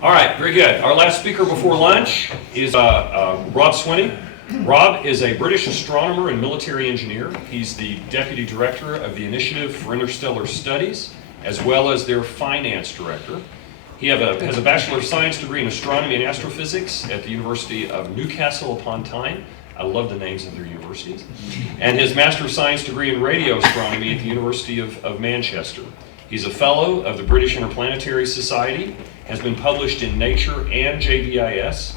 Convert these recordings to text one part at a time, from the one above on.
All right, very good. Our last speaker before lunch is Rob Swinney. Rob is a British astronomer and military engineer. He's the Deputy Director of the Initiative for Interstellar Studies, as well as their Finance Director. He has a Bachelor of Science degree in Astronomy and Astrophysics at the University of Newcastle upon Tyne. I love the names of their universities. And his Master of Science degree in Radio Astronomy at the University of Manchester. He's a Fellow of the British Interplanetary Society, has been published in Nature and JVIS,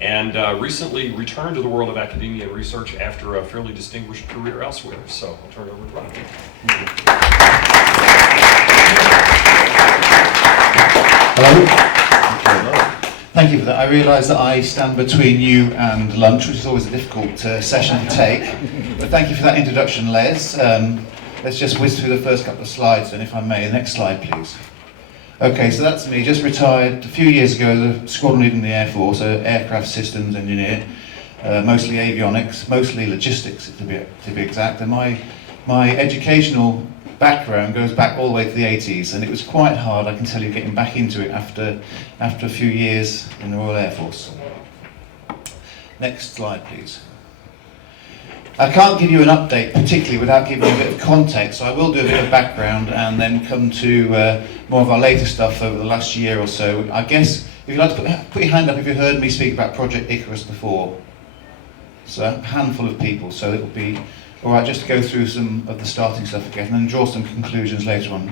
and recently returned to the world of academia and research after a fairly distinguished career elsewhere. So I'll turn it over to Rob. Hello. Thank you for that. I realise that I stand between you and lunch, which is always a difficult session to take. But thank you for that introduction, Les. Let's just whiz through the first couple of slides, and if I may, the next slide, please. Okay, so that's me, just retired a few years ago as a squadron leader in the Air Force, an aircraft systems engineer, mostly avionics, mostly logistics to be exact. And my educational background goes back all the way to the 80s, and it was quite hard, I can tell you, getting back into it after a few years in the Royal Air Force. Next slide, please. I can't give you an update particularly without giving you a bit of context, so I will do a bit of background and then come to more of our later stuff over the last year or so. I guess, if you'd like to put your hand up if you've heard me speak about Project Icarus before. So a handful of people, so it will be alright just to go through some of the starting stuff again and then draw some conclusions later on.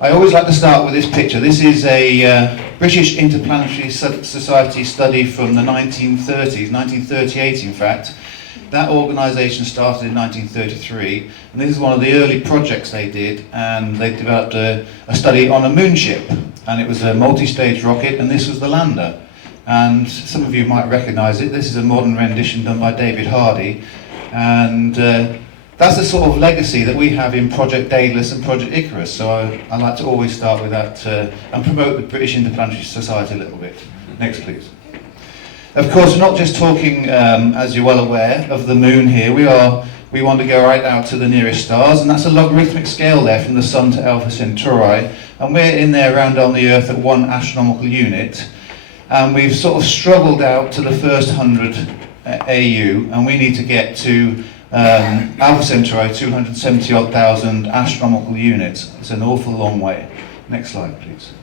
I always like to start with this picture. This is a British Interplanetary Society study from the 1930s, 1938 in fact. That organisation started in 1933, and this is one of the early projects they did, and they developed a study on a moonship, and it was a multi-stage rocket, and this was the lander. And some of you might recognise it. This is a modern rendition done by David Hardy, and that's the sort of legacy that we have in Project Daedalus and Project Icarus, so I like to always start with that and promote the British Interplanetary Society a little bit. Next, please. Of course, we're not just talking, as you're well aware, of the moon here. We want to go right out to the nearest stars, and that's a logarithmic scale there from the Sun to Alpha Centauri, and we're in there around on the Earth at 1 astronomical unit, and we've sort of struggled out to the first 100 AU, and we need to get to Alpha Centauri, 270,000 astronomical units. It's an awful long way. Next slide, please.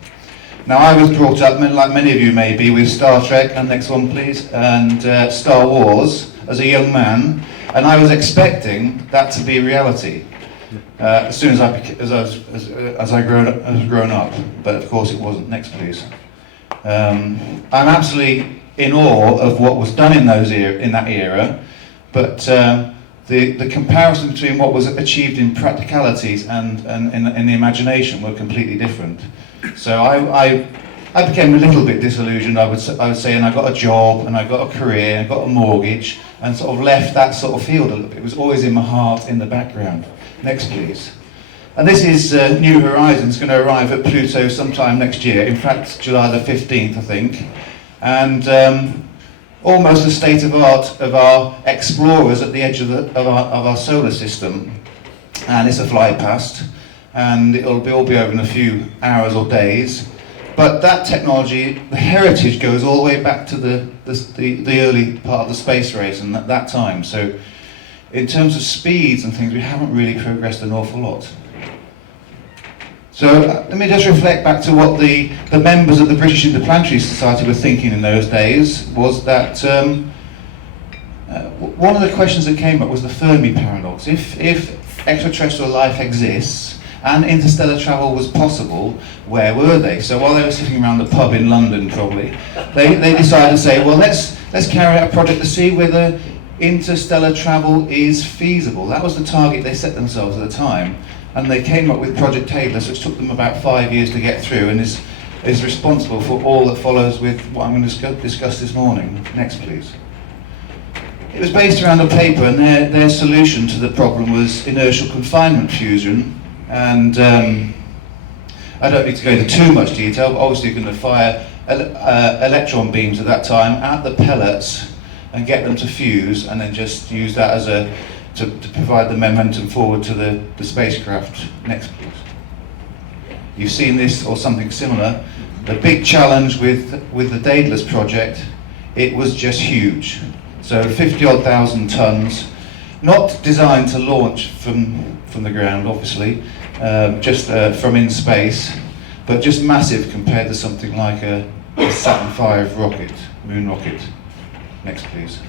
Now, I was brought up, like many of you may be, with Star Trek, and next one please, and Star Wars as a young man, and I was expecting that to be reality as soon as I grown up, but of course it wasn't. Next please. I'm absolutely in awe of what was done in that era, but the comparison between what was achieved in practicalities and in the imagination were completely different. So I became a little bit disillusioned, I would say, and I got a job, and I got a career, and I got a mortgage, and sort of left that sort of field a little bit. It was always in my heart, in the background. Next, please. And this is New Horizons, going to arrive at Pluto sometime next year, in fact, July the 15th, I think. And almost the state of art of our explorers at the edge of our solar system. And it's a fly past, and it'll all be over in a few hours or days. But that technology, the heritage goes all the way back to the early part of the space race and that time. So in terms of speeds and things, we haven't really progressed an awful lot. So let me just reflect back to what the members of the British Interplanetary Society were thinking in those days, was that one of the questions that came up was the Fermi paradox. If extraterrestrial life exists and interstellar travel was possible, where were they? So while they were sitting around the pub in London probably, they decided to say, well, let's carry out a project to see whether interstellar travel is feasible. That was the target they set themselves at the time. And they came up with Project Daedalus, which took them about 5 years to get through, and is responsible for all that follows with what I'm going to discuss this morning. Next, please. It was based around a paper, and their solution to the problem was inertial confinement fusion. And I don't need to go into too much detail, but obviously you're going to fire electron beams at that time at the pellets and get them to fuse, and then just use that as to provide the momentum forward to the spacecraft. Next, please. You've seen this or something similar The big challenge with the Daedalus project, it was just huge. So 50-odd thousand tons, not designed to launch from the ground, obviously, just from in space, but just massive compared to something like a Saturn V rocket, moon rocket. Next, please.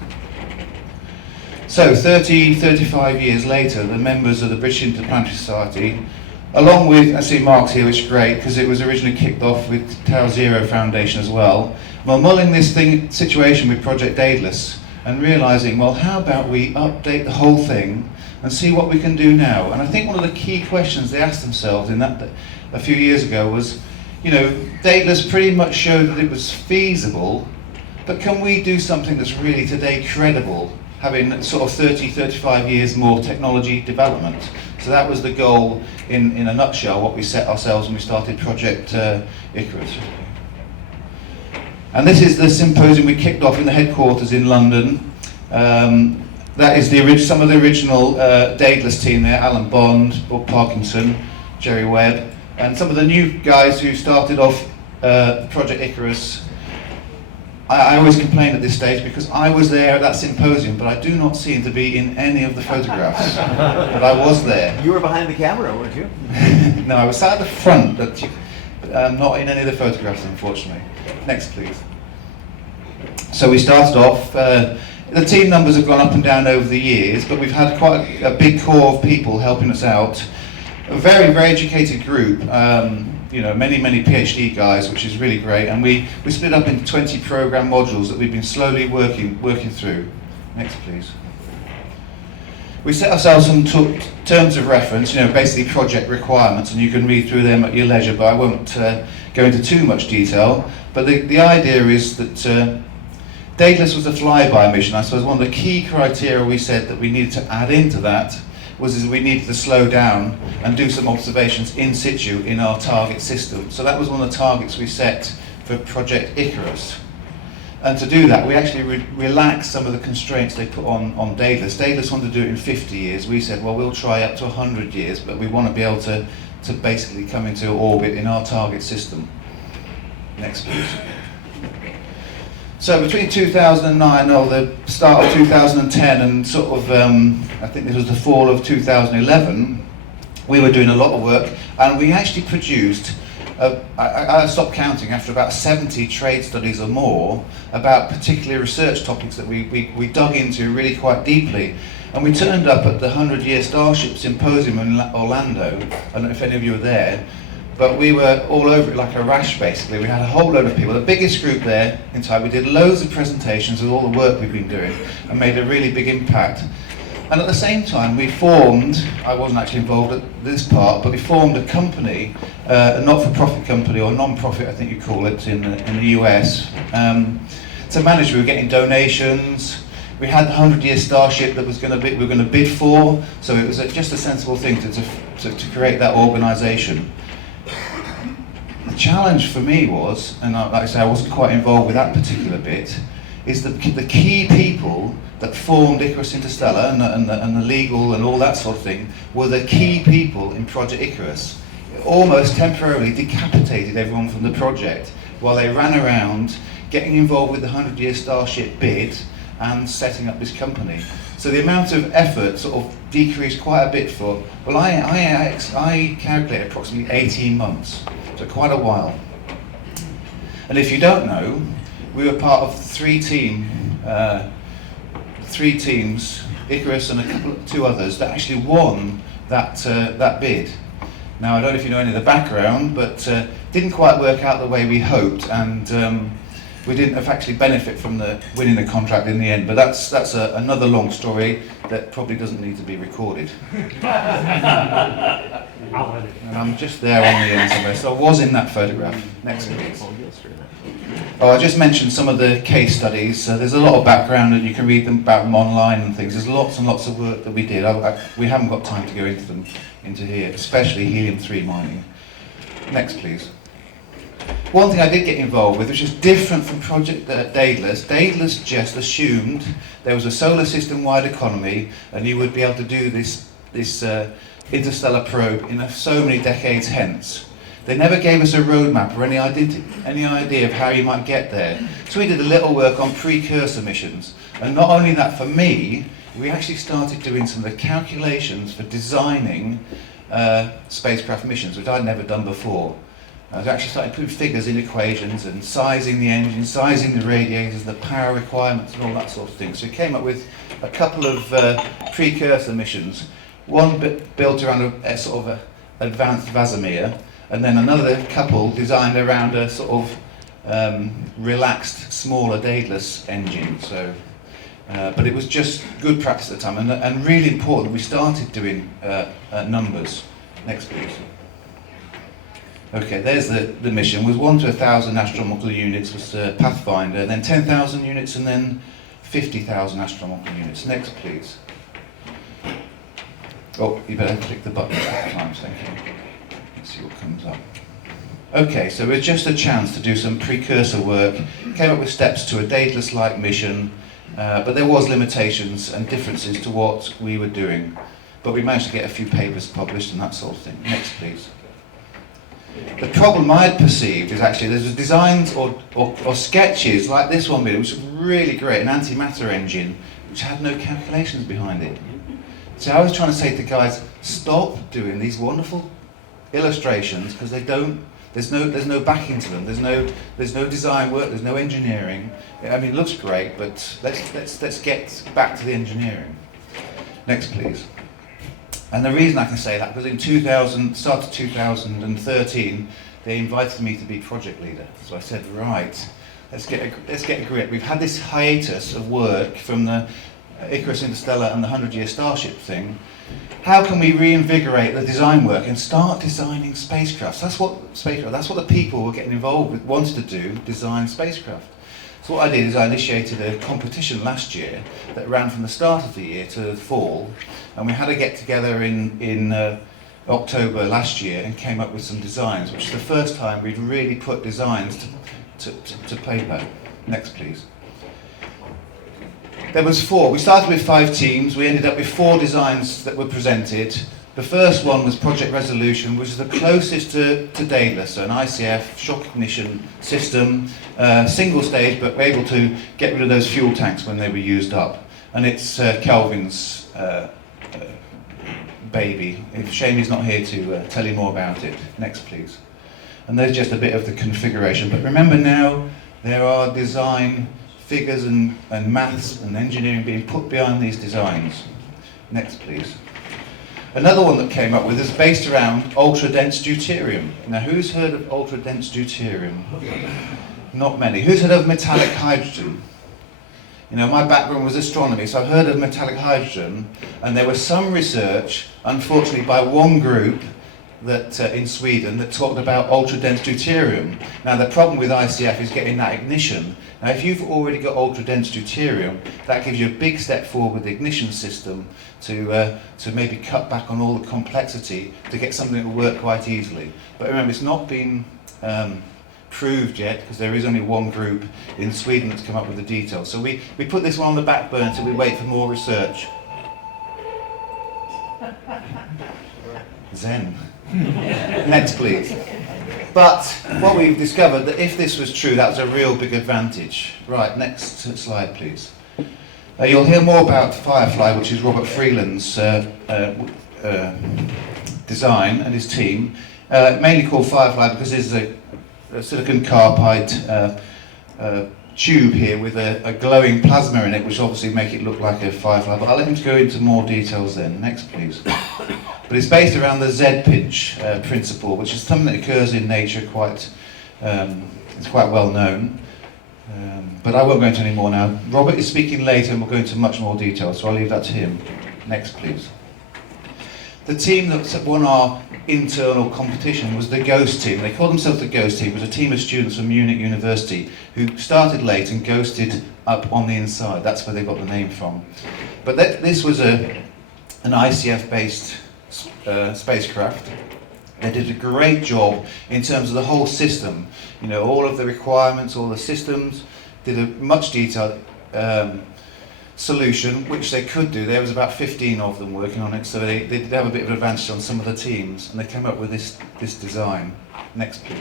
So 35 years later, the members of the British Interplanetary Society, along with, I see Mark's here, which is great, because it was originally kicked off with Tau Zero Foundation as well, well, mulling this situation with Project Daedalus, and realising, well, how about we update the whole thing and see what we can do now? And I think one of the key questions they asked themselves in that a few years ago was, you know, Daedalus pretty much showed that it was feasible, but can we do something that's really today credible, having sort of 35 years more technology development? So that was the goal in a nutshell, what we set ourselves when we started Project Icarus. And this is the symposium we kicked off in the headquarters in London. That is some of the original Daedalus team there, Alan Bond, Bob Parkinson, Jerry Webb, and some of the new guys who started off Project Icarus. I always complain at this stage because I was there at that symposium, but I do not seem to be in any of the photographs. But I was there. You were behind the camera, weren't you? No, I was sat at the front, but not in any of the photographs, unfortunately. Next, please. So we started off. The team numbers have gone up and down over the years, but we've had quite a big core of people helping us out. A very, very educated group. You know, many PhD guys, which is really great. And we split up into 20 program modules that we've been slowly working through. Next, please. We set ourselves some terms of reference, you know, basically project requirements, and you can read through them at your leisure, but I won't go into too much detail. But the idea is that Daedalus was a flyby mission. I suppose one of the key criteria we said that we needed to add into that was we needed to slow down and do some observations in situ in our target system. So that was one of the targets we set for Project Icarus. And to do that, we actually relaxed some of the constraints they put on Daedalus. Daedalus wanted to do it in 50 years. We said, well, we'll try up to 100 years, but we want to be able to basically come into orbit in our target system. Next, please. So between 2009, or the start of 2010, and sort of, I think this was the fall of 2011, we were doing a lot of work, and we actually produced, I stopped counting after about 70 trade studies or more about particular research topics that we dug into really quite deeply. And we turned up at the 100-Year Starship Symposium in Orlando. I don't know if any of you were there. But we were all over it like a rash, basically. We had a whole load of people, the biggest group there in time. We did loads of presentations with all the work we've been doing and made a really big impact. And at the same time, we formed, I wasn't actually involved at this part, but we formed a company, a not-for-profit company, or non-profit, I think you call it, in the US. To manage, we were getting donations. We had the 100-Year Starship that we were going to bid for, so it was just a sensible thing to create that organisation. The challenge for me was, and like I say, I wasn't quite involved with that particular bit, is the key people that formed Icarus Interstellar and the legal and all that sort of thing were the key people in Project Icarus. It almost temporarily decapitated everyone from the project while they ran around getting involved with the 100-Year Starship bid and setting up this company. So the amount of effort sort of decreased quite a bit for, well, I calculated approximately 18 months, so quite a while. And if you don't know, we were part of three teams, Icarus and two others, that actually won that bid. Now, I don't know if you know any of the background, but didn't quite work out the way we hoped, and we didn't actually benefit from winning the contract in the end. But that's another long story that probably doesn't need to be recorded. And I'm just there on the end somewhere, so I was in that photograph. Next, please. Oh, I just mentioned some of the case studies. There's a lot of background, and you can read about them online and things. There's lots and lots of work that we did. We haven't got time to go into here, especially helium-3 mining. Next, please. One thing I did get involved with, which is different from Project Daedalus. Daedalus just assumed there was a solar system-wide economy, and you would be able to do this interstellar probe in so many decades hence. They never gave us a roadmap or any idea of how you might get there. So we did a little work on precursor missions. And not only that, for me, we actually started doing some of the calculations for designing spacecraft missions, which I'd never done before. I was actually starting to put figures in equations and sizing the engine, sizing the radiators, the power requirements and all that sort of thing. So we came up with a couple of precursor missions. One built around a sort of advanced Vasimir, and then another couple designed around a sort of relaxed, smaller, Daedalus engine. So, but it was just good practice at the time, and really important. We started doing numbers. Next, please. Okay, there's the mission. With 1 to 1,000 astronomical units was Pathfinder, then 10,000 units, and then 50,000 astronomical units. Next, please. Oh, you better click the button a couple times, thank you. Let's see what comes up. Okay, so it's just a chance to do some precursor work. Came up with steps to a Daedalus-like mission, but there was limitations and differences to what we were doing. But we managed to get a few papers published and that sort of thing. Next, please. The problem I had perceived is actually there was designs or sketches like this one, which was really great, an antimatter engine, which had no calculations behind it. So I was trying to say to the guys, stop doing these wonderful illustrations because there's no backing to them. There's no design work. There's no engineering. I mean, it looks great, but let's get back to the engineering. Next, please. And the reason I can say that because in start of 2013, they invited me to be project leader. So I said, right, let's get a grip. We've had this hiatus of work from the Icarus, Interstellar, and the 100-year Starship thing. How can we reinvigorate the design work and start designing spacecrafts? That's what the people were getting involved with, wanted to do, design spacecraft. So what I did is I initiated a competition last year that ran from the start of the year to the fall, and we had a get together in October last year and came up with some designs, which is the first time we'd really put designs to paper. Next, please. There was 4. We started with 5 teams. We ended up with 4 designs that were presented. The first one was Project Resolution, which is the closest to Daedalus, so an ICF shock ignition system, single stage, but we're able to get rid of those fuel tanks when they were used up. And it's Kelvin's baby. It's a shame he's not here to tell you more about it. Next, please. And there's just a bit of the configuration. But remember now, there are design figures and maths and engineering being put behind these designs. Next, please. Another one that came up with is based around ultra-dense deuterium. Now, who's heard of ultra-dense deuterium? Not many. Who's heard of metallic hydrogen? You know, my background was astronomy, so I've heard of metallic hydrogen, and there was some research, unfortunately, by one group that in Sweden that talked about ultra-dense deuterium. Now, the problem with ICF is getting that ignition. Now, if you've already got ultra-dense deuterium, that gives you a big step forward with the ignition system to maybe cut back on all the complexity to get something that will work quite easily. But remember, it's not been proved yet because there is only one group in Sweden that's come up with the details. So we put this one on the back burner until we wait for more research. Zen. Next, please. But what we've discovered that if this was true, that was a real big advantage. Right, next slide, please. You'll hear more about Firefly, which is Robert Freeland's design and his team. Mainly called Firefly because there's a silicon carbide tube here with a glowing plasma in it, which obviously make it look like a firefly. But I'll let him go into more details then. Next, please. But it's based around the Z-pinch principle, which is something that occurs in nature quite, it's quite well known. But I won't go into any more now. Robert is speaking later and we'll go into much more detail, so I'll leave that to him. Next, please. The team that won our internal competition was the Ghost team. They called themselves the Ghost team. It was a team of students from Munich University who started late and ghosted up on the inside. That's where they got the name from. But this was an ICF-based spacecraft. They did a great job in terms of the whole system. You know, all of the requirements, all the systems, did a much detailed solution, which they could do. There was about 15 of them working on it, so they did have a bit of an advantage on some of the teams, and they came up with this design. Next, please.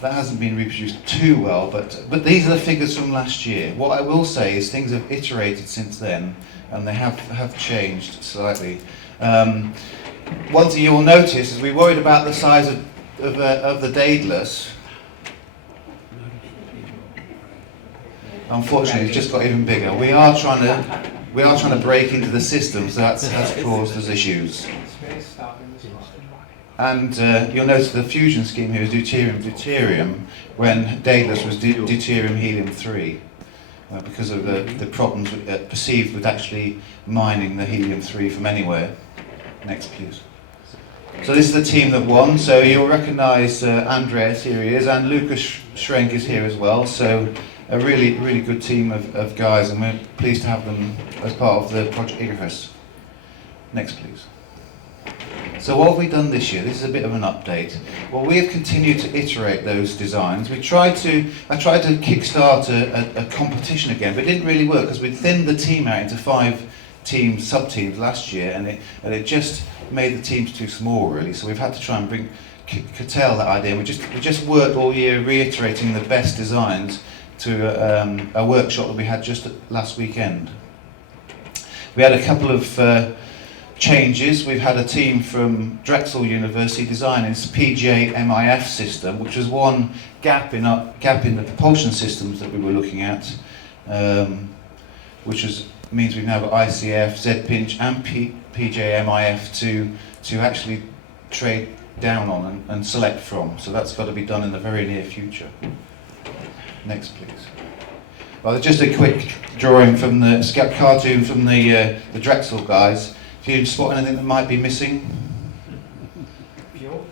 That hasn't been reproduced too well, but these are the figures from last year. What I will say is things have iterated since then, and they have changed slightly. One thing you will notice is we worried about the size of the Daedalus. Unfortunately, it's just got even bigger. We are trying to break into the system, so that's caused us issues. And you'll notice the fusion scheme here is deuterium, when Daedalus was deuterium helium-3, because of the problems perceived with actually mining the helium-3 from anywhere. Next, please. So this is the team that won. So you'll recognise Andreas, here he is, and Lucas Schrenk is here as well. So a really, really good team of guys, and we're pleased to have them as part of the Project Icarus. Next, please. So what have we done this year? This is a bit of an update. Well, we have continued to iterate those designs. I tried to kickstart a competition again, but it didn't really work because we thinned the team out into 5 sub-teams last year, and it just made the teams too small, really. So we've had to try and curtail that idea. We just worked all year reiterating the best designs to a workshop that we had just last weekend. We had a couple of changes. We've had a team from Drexel University designing this PJMIF system, which was one gap in the propulsion systems that we were looking at, which means we've now got ICF, Z-pinch and PJMIF to actually trade down on and select from. So that's got to be done in the very near future. Next, please. Well, just a quick drawing from the cartoon from the Drexel guys. If you spot anything that might be missing? Fuel?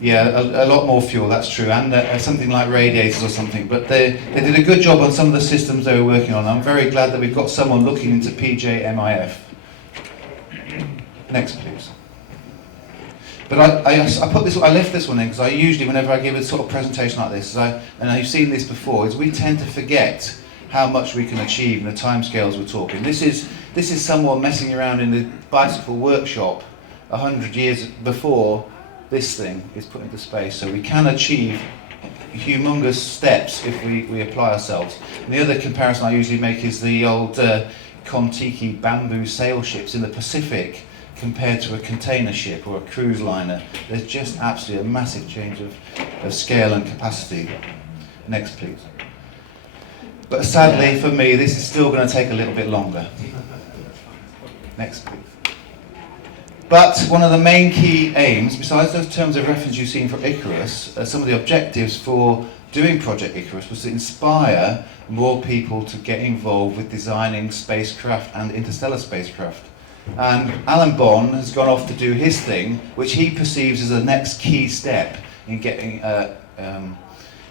Yeah, a lot more fuel, that's true, and something like radiators or something. But they did a good job on some of the systems they were working on. I'm very glad that we've got someone looking into PJMIF. Next, please. But I left this one in because I usually, whenever I give a sort of presentation like this, and you've seen this before, is we tend to forget how much we can achieve and the timescales we're talking. This is someone messing around in the bicycle workshop 100 years before this thing is put into space. So we can achieve humongous steps if we apply ourselves. And the other comparison I usually make is the old Kon-Tiki bamboo sail ships in the Pacific compared to a container ship or a cruise liner. There's just absolutely a massive change of scale and capacity. Next, please. But sadly for me, this is still going to take a little bit longer. Next, please. But one of the main key aims, besides those terms of reference you've seen for Icarus, some of the objectives for doing Project Icarus was to inspire more people to get involved with designing spacecraft and interstellar spacecraft. And Alan Bond has gone off to do his thing, which he perceives as the next key step in getting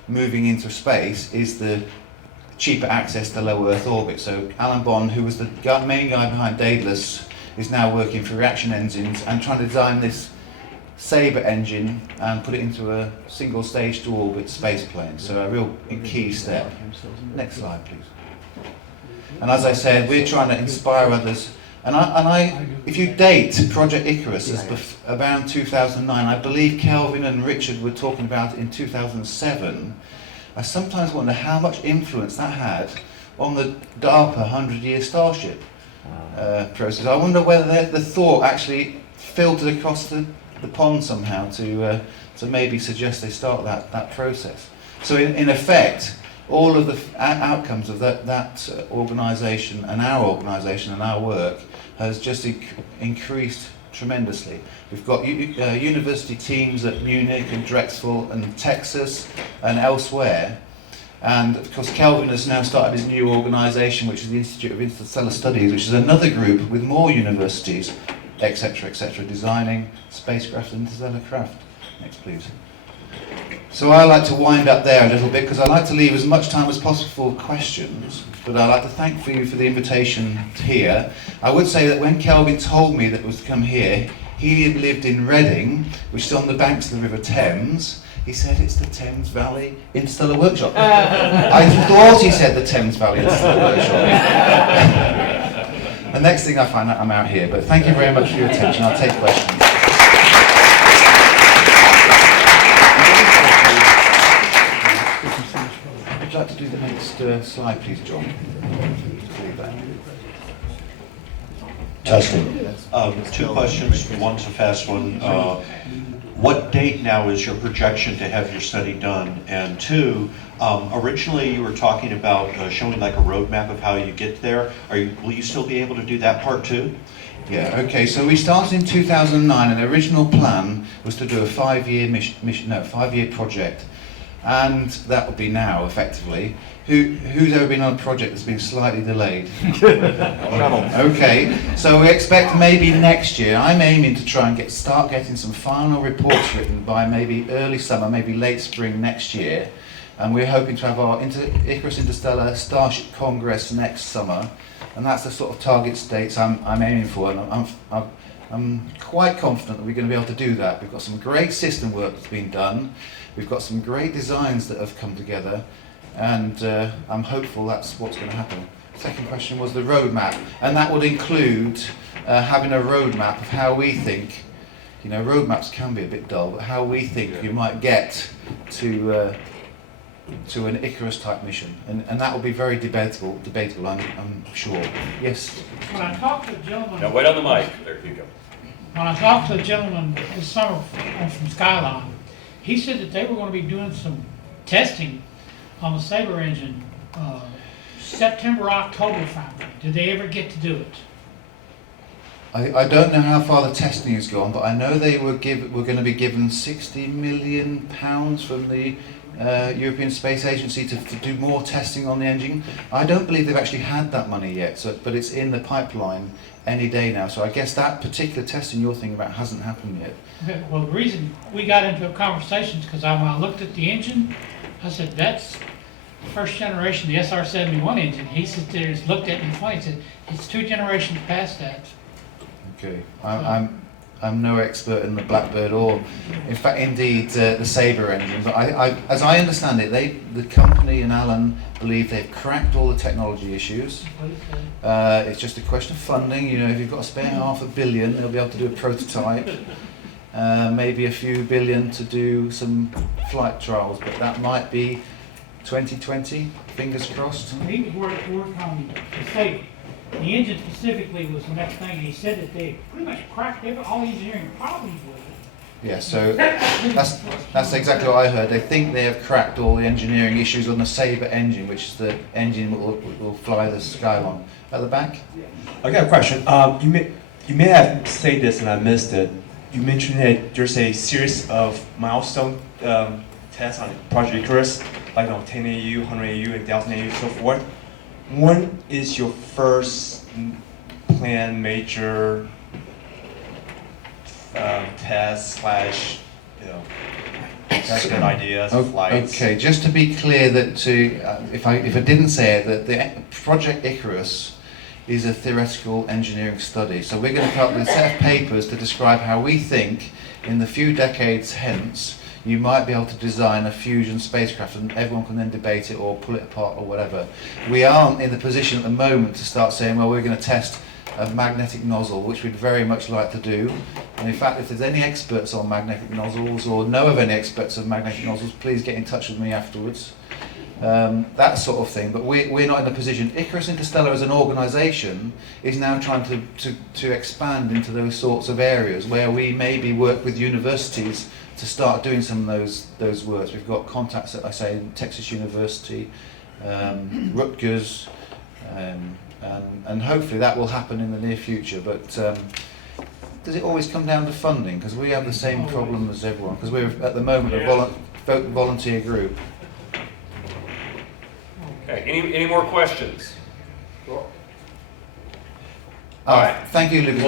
moving into space, is the cheaper access to low Earth orbit. So Alan Bond, who was the main guy behind Daedalus, is now working for reaction engines and trying to design this Sabre engine and put it into a single stage to orbit space plane. So a real key step. Next slide, please. And as I said, we're trying to inspire others. And if you date Project Icarus as around 2009, I believe Kelvin and Richard were talking about it in 2007. I sometimes wonder how much influence that had on the DARPA 100-year Starship process. I wonder whether the thought actually filtered across the pond somehow to maybe suggest they start that process. So in effect, all of the outcomes of that organisation and our work has just increased tremendously. We've got university teams at Munich and Drexel and Texas and elsewhere. And of course Kelvin has now started his new organisation, which is the Institute of Interstellar Studies, which is another group with more universities, etc., designing spacecraft and interstellar craft. Next, please. So I like to wind up there a little bit because I like to leave as much time as possible for questions, but I'd like to thank you for the invitation here. I would say that when Kelvin told me that it was to come here, he had lived in Reading, which is on the banks of the River Thames, He said it's the Thames Valley Interstellar Workshop. I thought he said the Thames Valley Interstellar Workshop. The next thing I find out, I'm out here. But thank you very much for your attention. I'll take questions. Would you like to do the next slide, please, John? Testing. Two questions. One's a fast one. What date now is your projection to have your study done? And two, originally you were talking about showing like a roadmap of how you get there. Will you still be able to do that part too? Yeah, okay, so we started in 2009 and the original plan was to do a 5-year five-year project. And that would be now, effectively. Who's ever been on a project that's been slightly delayed? Okay, so we expect maybe next year. I'm aiming to try and start getting some final reports written by maybe early summer, maybe late spring next year. And we're hoping to have our Icarus Interstellar Starship Congress next summer. And that's the sort of target dates I'm aiming for. And I'm quite confident that we're going to be able to do that. We've got some great system work that's been done. We've got some great designs that have come together, and I'm hopeful that's what's going to happen. Second question was the roadmap, and that would include having a roadmap of how we think, roadmaps can be a bit dull, but how we think you might get to an Icarus type mission, and that will be very debatable, I'm sure. Yes? When I talked to the gentleman, Now wait on the mic. There you go. when I talked to the gentleman this summer from Skyline, he said that they were going to be doing some testing on the Sabre engine September, October finally. Did they ever get to do it? I don't know how far the testing has gone, but I know they were going to be given £60 million from the European Space Agency to do more testing on the engine. I don't believe they've actually had that money yet, but it's in the pipeline any day now. So I guess that particular testing you're thinking about hasn't happened yet. Okay, well, the reason we got into a conversation is because when I looked at the engine, I said, that's first generation, the SR-71 engine. He sat there and looked at me funny. He said, it's 2 generations past that. Okay, I'm no expert in the Blackbird or, in fact, indeed, the Sabre engine. But as I understand it, the company and Alan believe they've cracked all the technology issues. It's just a question of funding. If you've got to spare $500 million, they'll be able to do a prototype. Maybe a few billion to do some flight trials, but that might be 2020. Fingers crossed. He was working on the Sabre. The engine specifically was the next thing, and he said that they pretty much cracked all the engineering problems with it. Yeah, so that's exactly what I heard. They think they have cracked all the engineering issues on the Sabre engine, which is the engine that will fly the Skylon. At the back? I got a question. You may have said this and I missed it. You mentioned that there's a series of milestone tests on Project Icarus, like 10 AU, 100 AU, and 1,000 AU, and so forth. When is your first planned major test slash, tested ideas, flights? Okay, just to be clear that if I didn't say it, that the Project Icarus is a theoretical engineering study. So we're going to come up with a set of papers to describe how we think in the few decades hence you might be able to design a fusion spacecraft, and everyone can then debate it or pull it apart or whatever. We aren't in the position at the moment to start saying, well, we're going to test a magnetic nozzle, which we'd very much like to do. And in fact, if there's any experts on magnetic nozzles or know of any experts of magnetic nozzles, please get in touch with me afterwards. That sort of thing, but we're not in a position. Icarus Interstellar as an organisation is now trying to expand into those sorts of areas where we maybe work with universities to start doing some of those works. We've got contacts at, Texas University, Rutgers, and hopefully that will happen in the near future. But does it always come down to funding? Because we have the same problem as everyone, because we're at the moment a volunteer group. Okay, any more questions? All right, thank you, Lucas.